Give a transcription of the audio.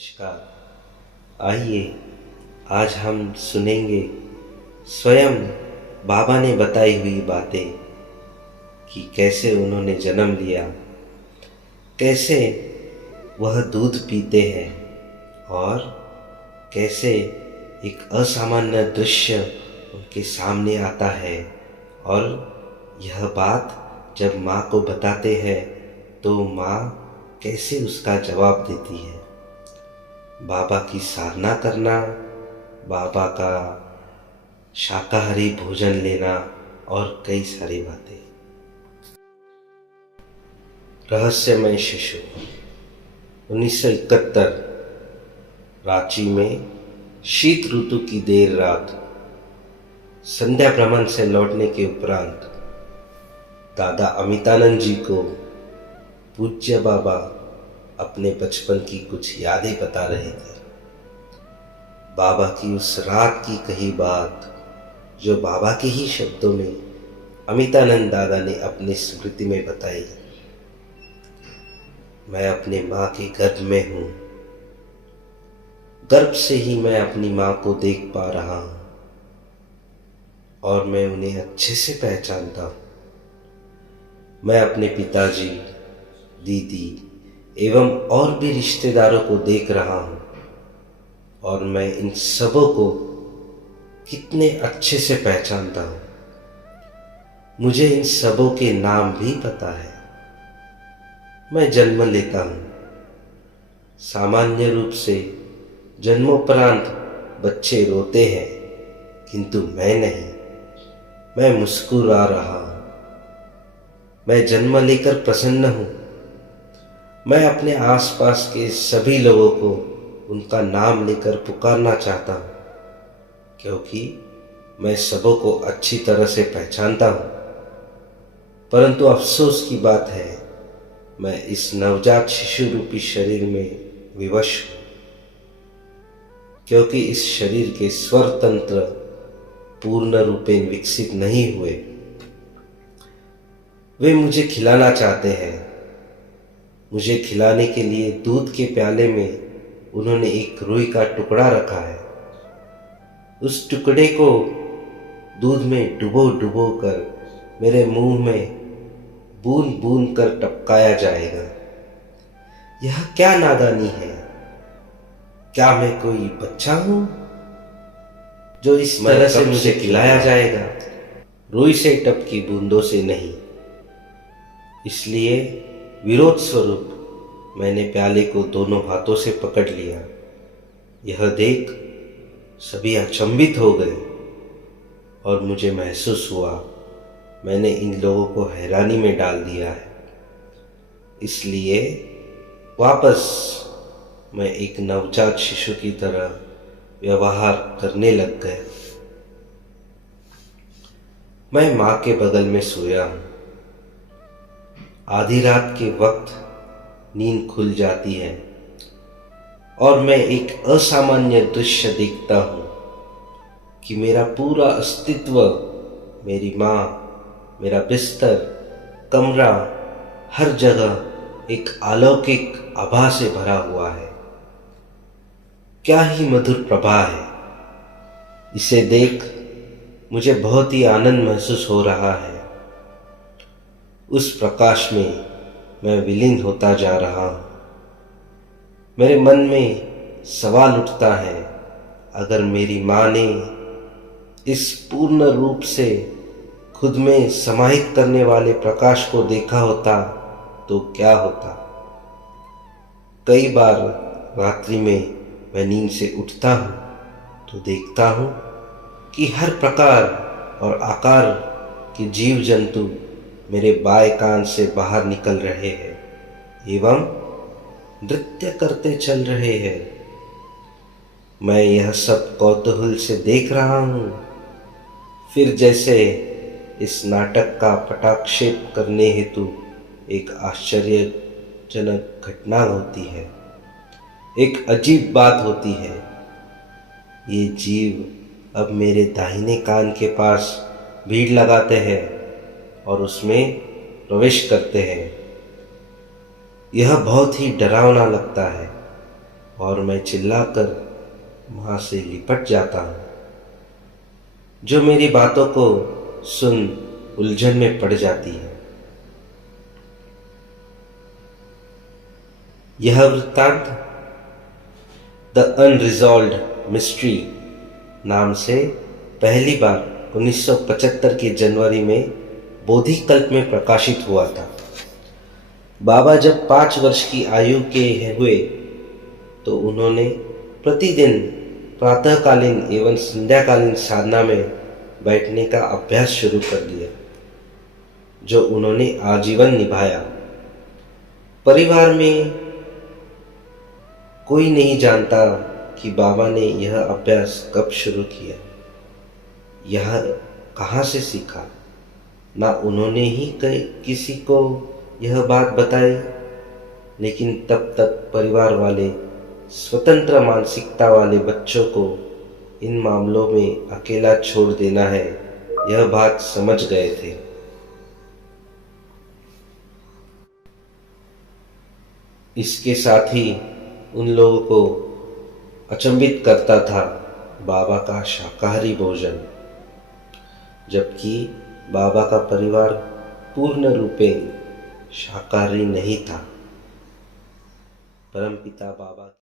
नमस्कार। आइए आज हम सुनेंगे स्वयं बाबा ने बताई हुई बातें कि कैसे उन्होंने जन्म लिया, कैसे वह दूध पीते हैं और कैसे एक असामान्य दृश्य उनके सामने आता है। और यह बात जब माँ को बताते हैं तो माँ कैसे उसका जवाब देती है। बाबा की साधना करना, बाबा का शाकाहारी भोजन लेना और कई सारी बातें। रहस्यमय शिशु 1971 रांची में शीत ऋतु की देर रात संध्या भ्रमण से लौटने के उपरांत दादा अमितानंद जी को पूज्य बाबा अपने बचपन की कुछ यादें बता रहे थे। बाबा की उस रात की कही बात जो बाबा के ही शब्दों में अमितानंद दादा ने अपनी स्मृति में बताई। मैं अपने माँ के गर्भ में हूँ, गर्भ से ही मैं अपनी माँ को देख पा रहा हूँ और मैं उन्हें अच्छे से पहचानता हूँ। मैं अपने पिताजी, दीदी एवं और भी रिश्तेदारों को देख रहा हूँ और मैं इन सबों को कितने अच्छे से पहचानता हूँ। मुझे इन सबों के नाम भी पता है। मैं जन्म लेता हूँ। सामान्य रूप से जन्मोपरांत बच्चे रोते हैं, किंतु मैं नहीं। मैं मुस्कुरा रहा हूँ। मैं जन्म लेकर प्रसन्न हूँ। मैं अपने आसपास के सभी लोगों को उनका नाम लेकर पुकारना चाहता हूँ, क्योंकि मैं सबों को अच्छी तरह से पहचानता हूँ। परंतु अफसोस की बात है, मैं इस नवजात शिशु रूपी शरीर में विवश हूँ, क्योंकि इस शरीर के स्वर तंत्र पूर्ण रूपेण विकसित नहीं हुए। वे मुझे खिलाना चाहते हैं। मुझे खिलाने के लिए दूध के प्याले में उन्होंने एक रुई का टुकड़ा रखा है। उस टुकड़े को दूध में डुबो डुबो कर मेरे मुंह में बूंद बूंद कर टपकाया जाएगा। यह क्या नादानी है? क्या मैं कोई बच्चा हूं जो इस तरह से मुझे खिलाया जाएगा? रुई से टपकी बूंदों से नहीं। इसलिए विरोध स्वरूप मैंने प्याले को दोनों हाथों से पकड़ लिया। यह देख सभी अचंभित हो गए और मुझे महसूस हुआ मैंने इन लोगों को हैरानी में डाल दिया है। इसलिए वापस मैं एक नवजात शिशु की तरह व्यवहार करने लग गया। मैं माँ के बगल में सोया हूँ। आधी रात के वक्त नींद खुल जाती है और मैं एक असामान्य दृश्य देखता हूँ कि मेरा पूरा अस्तित्व, मेरी माँ, मेरा बिस्तर, कमरा, हर जगह एक अलौकिक आभा से भरा हुआ है। क्या ही मधुर प्रभा है। इसे देख मुझे बहुत ही आनंद महसूस हो रहा है। उस प्रकाश में मैं विलीन होता जा रहा हूँ। मेरे मन में सवाल उठता है, अगर मेरी माँ ने इस पूर्ण रूप से खुद में समाहित करने वाले प्रकाश को देखा होता तो क्या होता। कई बार रात्रि में मैं नींद से उठता हूँ तो देखता हूँ कि हर प्रकार और आकार के जीव जंतु मेरे बाएं कान से बाहर निकल रहे हैं एवं नृत्य करते चल रहे हैं। मैं यह सब कौतूहल से देख रहा हूँ। फिर जैसे इस नाटक का पटाक्षेप करने हेतु एक आश्चर्यजनक घटना होती है। एक अजीब बात होती है। ये जीव अब मेरे दाहिने कान के पास भीड़ लगाते हैं और उसमें प्रवेश करते हैं। यह बहुत ही डरावना लगता है और मैं चिल्लाकर माँ से लिपट जाता हूँ, जो मेरी बातों को सुन उलझन में पड़ जाती है। यह वृत्तांत द अनरिजॉल्व्ड मिस्ट्री नाम से पहली बार 1975 के जनवरी में बोधिकल्प में प्रकाशित हुआ था। बाबा जब 5 वर्ष की आयु के हुए तो उन्होंने प्रतिदिन प्रातःकालीन एवं संध्याकालीन साधना में बैठने का अभ्यास शुरू कर दिया, जो उन्होंने आजीवन निभाया। परिवार में कोई नहीं जानता कि बाबा ने यह अभ्यास कब शुरू किया, यह कहाँ से सीखा। ना उन्होंने ही किसी को यह बात बताई, लेकिन तब तक परिवार वाले स्वतंत्र मानसिकता वाले बच्चों को इन मामलों में अकेला छोड़ देना है, यह बात समझ गए थे। इसके साथ ही उन लोगों को अचंभित करता था बाबा का शाकाहारी भोजन, जबकि बाबा का परिवार पूर्ण रूपे शाकाहारी नहीं था। परमपिता बाबा